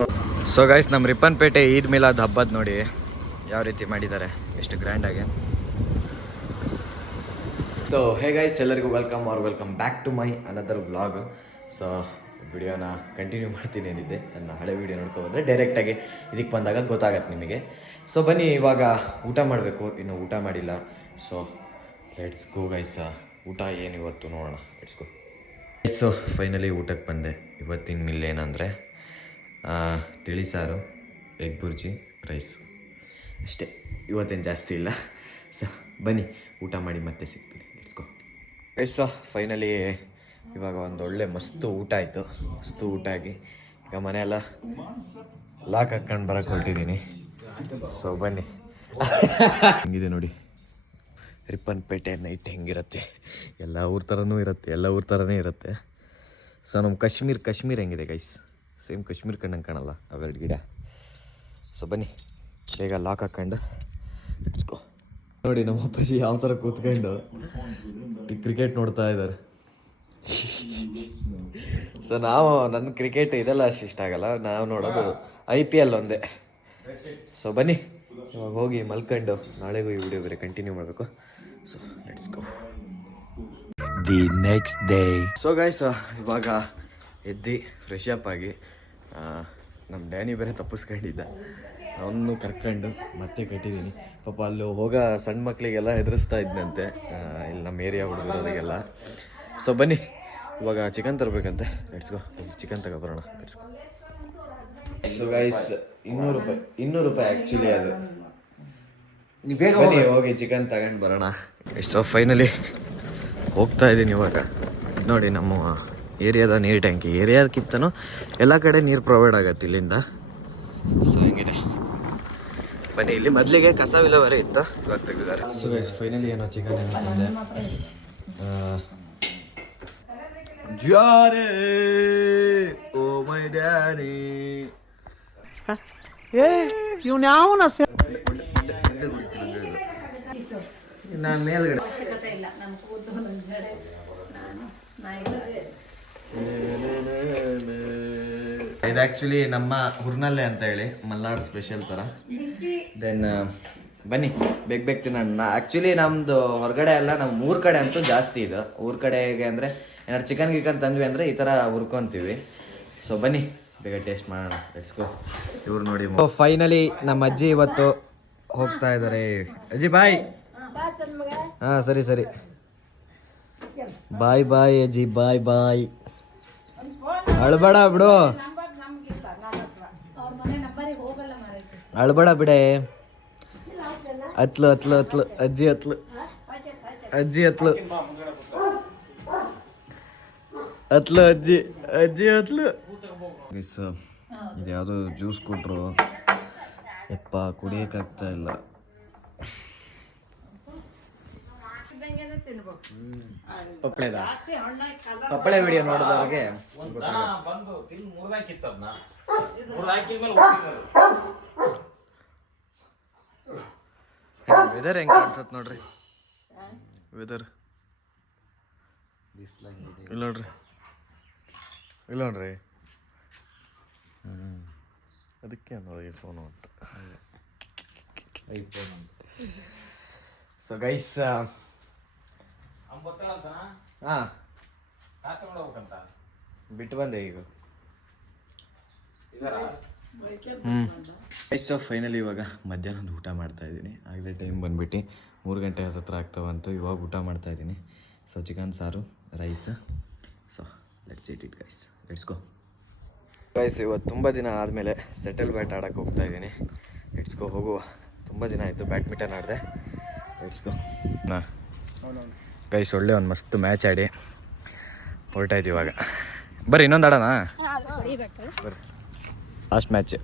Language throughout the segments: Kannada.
ಸೊ ಗೈಸ್, ನಮ್ಮ ರಿಪ್ಪನ್ಪೇಟೆ ಈದ್ ಮಿಲಾದ್ ಹಬ್ಬದ ನೋಡಿ ಯಾವ ರೀತಿ ಮಾಡಿದ್ದಾರೆ, ಎಷ್ಟು ಗ್ರ್ಯಾಂಡಾಗಿ. ಸೊ ಹೇ ಗೈಸ್, ಎಲ್ಲರಿಗೂ welcome back to my another vlog. So ವಿಡಿಯೋನ ಕಂಟಿನ್ಯೂ ಮಾಡ್ತೀನಿ ಏನಿದೆ, ನನ್ನ ಹಳೆ ವಿಡಿಯೋ ನೋಡ್ಕೊಬಂದರೆ ಡೈರೆಕ್ಟಾಗಿ ಇದಕ್ಕೆ ಬಂದಾಗ ಗೊತ್ತಾಗತ್ತೆ ನಿಮಗೆ. ಸೊ ಬನ್ನಿ, ಇವಾಗ ಊಟ ಮಾಡಬೇಕು, ಇನ್ನು ಊಟ ಮಾಡಿಲ್ಲ. ಸೊ ಲೆಟ್ಸ್ ಗೋ ಗೈಸ್, ಊಟ ಏನು ಇವತ್ತು ನೋಡೋಣ, ಲೆಟ್ಸ್ ಗೋ. ಸೊ ಫೈನಲಿ ಊಟಕ್ಕೆ ಬಂದೆ. ಇವತ್ತಿನ ಮಿಲ್ ಏನಂದರೆ ತಿಳಿ ಸಾರು, ಎಗ್ ಬುರ್ಜಿ, ರೈಸ್ ಅಷ್ಟೇ, ಇವತ್ತೇನು ಜಾಸ್ತಿ ಇಲ್ಲ. ಸೊ ಬನ್ನಿ ಊಟ ಮಾಡಿ ಮತ್ತೆ ಸಿಗ್ತೀನಿ, ಲೆಟ್ಸ್ ಗೋ. ಸೊ ಫೈನಲಿ ಇವಾಗ ಒಂದು ಒಳ್ಳೆ ಮಸ್ತು ಊಟ ಆಯಿತು. ಮಸ್ತು ಊಟ ಆಗಿ ಈಗ ಮನೆಯೆಲ್ಲ ಲಾಕ್ ಹಾಕ್ಕೊಂಡು ಬರೋಕ್ಕೆ ಹೊರಟಿದ್ದೀನಿ. ಸೊ ಬನ್ನಿ. ಹೆಂಗಿದೆ ನೋಡಿ ರಿಪ್ಪನ್ಪೇಟೆ ನೈಟ್ ಹೆಂಗಿರುತ್ತೆ, ಎಲ್ಲ ಊರ ಥರನೂ ಇರುತ್ತೆ, ಎಲ್ಲ ಊರ ಥರನೇ ಇರುತ್ತೆ. ಸೊ ನಮ್ಮ ಕಾಶ್ಮೀರ್ ಹೆಂಗಿದೆ ಗೈಸ್, ಸೇಮ್ ಕಾಶ್ಮೀರ್ ಕಂಡಂಗೆ ಕಾಣಲ್ಲ ಅವೆರಡು ಗಿಡ. ಸೊ ಬನ್ನಿ ಬೇಗ ಲಾಕ್ ಹಾಕ್ಕೊಂಡು ಇಟ್ಸ್ಕೊ. ನೋಡಿ ನಮ್ಮ ಅಪ್ಪಾಜಿ ಯಾವ ಥರ ಕೂತ್ಕೊಂಡು ಕ್ರಿಕೆಟ್ ನೋಡ್ತಾ ಇದ್ದಾರೆ. ಸೊ ನನ್ನ ಕ್ರಿಕೆಟ್ ಇದೆಲ್ಲ ಅಷ್ಟು ಇಷ್ಟ ಆಗಲ್ಲ, ನಾವು ನೋಡೋದು IPL ಒಂದೇ. ಸೊ ಬನ್ನಿ ಇವಾಗ ಹೋಗಿ ಮಲ್ಕೊಂಡು ನಾಳೆಗೂ ಈ ವಿಡಿಯೋ ಬೇರೆ ಕಂಟಿನ್ಯೂ ಮಾಡಬೇಕು. So let's go. The next day. So guys, ಇವಾಗ ಎದ್ದು ಫ್ರೆಶ್ ಅಪ್ ಆಗಿ ನಮ್ಮ ಡ್ಯಾನಿ ಬೇರೆ ತಪ್ಪಿಸ್ಕೊಂಡಿದ್ದ, ಅವನು ಕರ್ಕೊಂಡು ಮತ್ತೆ ಕಟ್ಟಿದ್ದೀನಿ. ಪಾಪ ಅಲ್ಲಿ ಹೋಗೋ ಸಣ್ಣ ಮಕ್ಕಳಿಗೆಲ್ಲ ಹೆದರಿಸ್ತಾ ಇದ್ದಂತೆ, ಇಲ್ಲಿ ನಮ್ಮ ಏರಿಯಾ ಹುಡುಗರಿಗೆಲ್ಲ. ಸೊ ಬನ್ನಿ ಇವಾಗ ಚಿಕನ್ ತರಬೇಕಂತೆ, ಲೆಟ್ಸ್ ಗೋ. ಚಿಕನ್ ತಗೊಬರೋಣ, ಲೆಟ್ಸ್ ಗೋ. ಸೊ ಗೈಸ್, 200 ರೂಪಾಯಿ ಆ್ಯಕ್ಚುಲಿ ಅದು. ಬನ್ನಿ ಹೋಗಿ ಚಿಕನ್ ತಗೊಂಡು ಬರೋಣ. ಸೊ ಫೈನಲಿ ಹೋಗ್ತಾ ಇದ್ದೀನಿ ಇವಾಗ. ನೋಡಿ ನಮ್ಮ ಏರಿಯಾದ ನೀರು ಟ್ಯಾಂಕಿ, ಏರಿಯಾದಕ್ಕಿಂತನೂ ಎಲ್ಲ ಕಡೆ ನೀರು ಪ್ರೊವೈಡ್ ಆಗತ್ತೆ ಇಲ್ಲಿಂದ. ಸೊ ಹೆಂಗಿದೆ ಬನ್ನಿ. ಇಲ್ಲಿ ಮೊದಲಿಗೆ ಕಸ ವಿಲೇವಾರಿ ಇತ್ತು, ಇವಾಗ ತೆಗೆದಿದ್ದಾರೆ. ಸೊ ಗೈಸ್ ಫೈನಲಿ ಏನೋ ಚಿಕನ್ ಏನೋ ತಂದೆ. ಜಾರೇ ಓ ಮೈ ಡ್ಯಾನಿ, ಇವ್ನು ಯಾವನ ನಾನು ಮೇಲ್ಗಡೆ. ಇದು ಆ್ಯಕ್ಚುಲಿ ನಮ್ಮ ಹುರ್ನಲ್ಲೆ ಅಂತ ಹೇಳಿ ಮಲ್ನಾಡ್ ಸ್ಪೆಷಲ್ ಥರ. ದೆನ್ ಬನ್ನಿ ಬೇಗ ತಿನ್ನೋಣ. ಆ್ಯಕ್ಚುಲಿ ನಮ್ಮದು ಹೊರಗಡೆ ಎಲ್ಲ ನಮ್ಮ ಊರ ಕಡೆ ಅಂತೂ ಜಾಸ್ತಿ ಇದು. ಊರ ಕಡೆಗೆ ಅಂದರೆ ಏನಾದ್ರು ಚಿಕನ್ ಗಿಕನ್ ತಂದ್ವಿ ಅಂದರೆ ಈ ಥರ ಹುರ್ಕೊತೀವಿ. ಸೊ ಬನ್ನಿ ಬೇಗ ಟೇಸ್ಟ್ ಮಾಡೋಣ, ಲೆಟ್ಸ್ ಗೋ. ಇವ್ರು ನೋಡಿ ಫೈನಲಿ ನಮ್ಮ ಅಜ್ಜಿ ಇವತ್ತು ಹೋಗ್ತಾ ಇದ್ದಾರೆ. ಅಜ್ಜಿ ಬಾಯ್. ಹಾಂ ಸರಿ ಬಾಯ್ ಅಜ್ಜಿ, ಬಾಯ್. ಅಳ್ಬೇಡ ಬಿಡು, ಅಳ್ಬೇಡ ಬಿಡೆ. ಹತ್ಲು ಅಜ್ಜಿ ಹತ್ಲು. ಅಜ್ಜಿ ಹತ್ಲು ಇದು ಯಾವುದೋ ಜ್ಯೂಸ್ ಕೊಟ್ರು, ಯಪ್ಪ ಕುಡಿಯೋಕ್ಕಾಗ್ತಾ ಇಲ್ಲ. ಪಪ್ಪಳೆ ವಿಡಿಯೋ ನೋಡಿದವ್ರಿಗೆ ವೆದರ್ ಹೆಂಗೆ ಕಾಣಿಸತ್ ನೋಡ್ರಿ. ವೆದರ್ ಇಲ್ಲ ನೋಡ್ರಿ. ಅದಕ್ಕೆ ನೋಡಿ ಫೋನು ಅಂತ. ಸೊ ಗೈಸ್, ಹಾಂ ಬಿಟ್ಟು ಬಂದೆ ಈಗ. ಗೈಸ್ ಫೈನಲಿ ಇವಾಗ ಮಧ್ಯಾಹ್ನದ ಊಟ ಮಾಡ್ತಾ ಇದ್ದೀನಿ. ಆಗಲೇ ಟೈಮ್ ಬಂದ್ಬಿಟ್ಟು 3 ಗಂಟೆ ಹತ್ರ ಆಗ್ತಾವಂತು. ಇವಾಗ ಊಟ ಮಾಡ್ತಾ ಇದ್ದೀನಿ. ಸೊ ಚಿಕನ್ ಸಾರು, rice. So let's eat it guys, let's go. Guys ಇವತ್ತು ತುಂಬ ದಿನ ಆದಮೇಲೆ ಸೆಟಲ್ ಬ್ಯಾಟ್ ಆಡೋಕ್ಕೆ ಹೋಗ್ತಾ ಇದ್ದೀನಿ. ಲೆಟ್ಸ್ ಗೋ, ಹೋಗುವ. ತುಂಬ ದಿನ ಆಯಿತು ಬ್ಯಾಡ್ಮಿಂಟನ್ ಆಡಿದೆ. Let's go. ಗೈಸ್ ಒಳ್ಳೆ ಒಂದು ಮಸ್ತ್ ಮ್ಯಾಚ್ ಆಡಿ ಹೊರಟಾಯ್ತು ಇವಾಗ. ಬರ್ರಿ ಇನ್ನೊಂದು ಆಡೋಣ, ಬರ್ರಿ. Last match.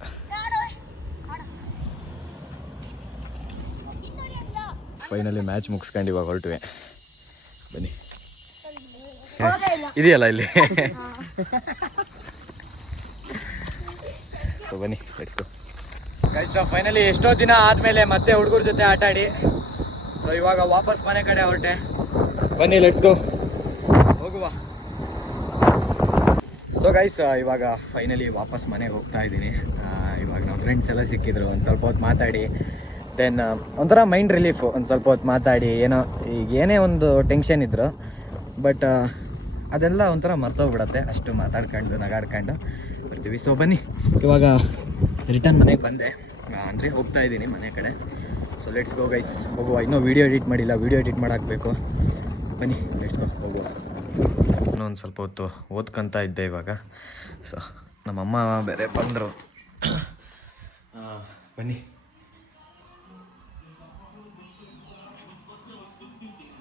ಫೈನಲಿ ಮ್ಯಾಚ್ ಮುಗಿಸ್ಕೊಂಡು ಇವಾಗ ಹೊರಟುವೆ. ಬನ್ನಿ, ಇದೆಯಲ್ಲ ಇಲ್ಲಿ. ಸೊ ಬನ್ನಿ ಲೆಟ್ಸ್ ಗೋ. ಗೈಸ್ ಫೈನಲಿ ಎಷ್ಟೋ ದಿನ ಆದಮೇಲೆ ಮತ್ತೆ ಹುಡುಗರ ಜೊತೆ ಆಟ ಆಡಿ ಸೊ ಇವಾಗ ವಾಪಸ್ ಮನೆ ಕಡೆ ಹೊರಟೆ. ಬನ್ನಿ ಲೆಟ್ಸ್ ಗೋ, ಹೋಗುವ. ಸೊ ಗೈಸ್ ಇವಾಗ ಫೈನಲಿ ವಾಪಸ್ ಮನೆಗೆ ಹೋಗ್ತಾ ಇದ್ದೀನಿ. ಇವಾಗ ನಾವು ಫ್ರೆಂಡ್ಸ್ ಎಲ್ಲ ಸಿಕ್ಕಿದ್ರು, ಒಂದು ಸ್ವಲ್ಪ ಹೊತ್ತು ಮಾತಾಡಿ ದೆನ್ ಒಂಥರ ಮೈಂಡ್ ರಿಲೀಫು. ಒಂದು ಸ್ವಲ್ಪ ಹೊತ್ತು ಮಾತಾಡಿ ಏನೋ ಈಗ ಏನೇ ಒಂದು ಟೆನ್ಷನ್ ಇದ್ರು ಬಟ್ ಅದೆಲ್ಲ ಒಂಥರ ಮರ್ತೋಗ್ಬಿಡತ್ತೆ, ಅಷ್ಟು ಮಾತಾಡ್ಕೊಂಡು ನಗಾಡ್ಕೊಂಡು ಬರ್ತೀವಿ. ಸೊ ಬನ್ನಿ ಇವಾಗ ರಿಟರ್ನ್ ಮನೆಗೆ ಬಂದೆ, ಅಂದರೆ ಹೋಗ್ತಾ ಇದ್ದೀನಿ ಮನೆ ಕಡೆ. ಸೊ ಲೆಟ್ಸ್ ಗೋ ಗೈಸ್, ಹೋಗುವ. ಇನ್ನೂ ವೀಡಿಯೋ ಎಡಿಟ್ ಮಾಡಿಲ್ಲ, ವೀಡಿಯೋ ಎಡಿಟ್ ಮಾಡಾಕಬೇಕು. ಬನ್ನಿ ಲೆಟ್ಸ್ ಗೋ, ಹೋಗುವ. ಇನ್ನೊಂದು ಸ್ವಲ್ಪ ಹೊತ್ತು ಓದ್ಕೊತಾ ಇದ್ದೆ ಇವಾಗ. ಸೊ ನಮ್ಮಮ್ಮ ಬೇರೆ ಬಂದರು. ಬನ್ನಿ.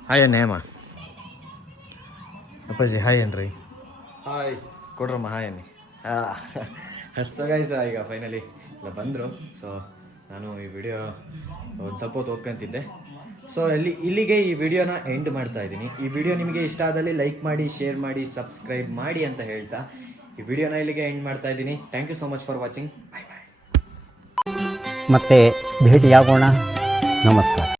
ಹಾಯ್ ಅನ್ನೇಮ್ಮ, ಅಪ್ಪಾಜಿ ಹಾಯ್ ಏನ್ರಿ. ಹಾಯ್ ಕೊಡ್ರಮ್ಮ ಹಾಯ್ ಅನ್ನಿ. ಗೈಸ್ ಈಗ ಫೈನಲಿ ಇಲ್ಲ ಬಂದರು. ಸೊ ನಾನು ಈ ವಿಡಿಯೋ ಒಂದು ಸ್ವಲ್ಪ ಹೊತ್ತು ಓದ್ಕೊಂತಿದ್ದೆ. ಸೊ ಇಲ್ಲಿಗೆ ಈ ವಿಡಿಯೋನ ಎಂಡ್ ಮಾಡ್ತಾ ಇದ್ದೀನಿ. ಈ ವಿಡಿಯೋ ನಿಮಗೆ ಇಷ್ಟ ಆದಲ್ಲಿ ಲೈಕ್ ಮಾಡಿ, ಶೇರ್ ಮಾಡಿ, ಸಬ್ಸ್ಕ್ರೈಬ್ ಮಾಡಿ ಅಂತ ಹೇಳ್ತಾ ಈ ವಿಡಿಯೋನ ಇಲ್ಲಿಗೆ ಎಂಡ್ ಮಾಡ್ತಾ ಇದ್ದೀನಿ. Thank you so much for watching. Bye bye. ಮತ್ತೆ ಭೇಟಿಯಾಗೋಣ. ನಮಸ್ಕಾರ.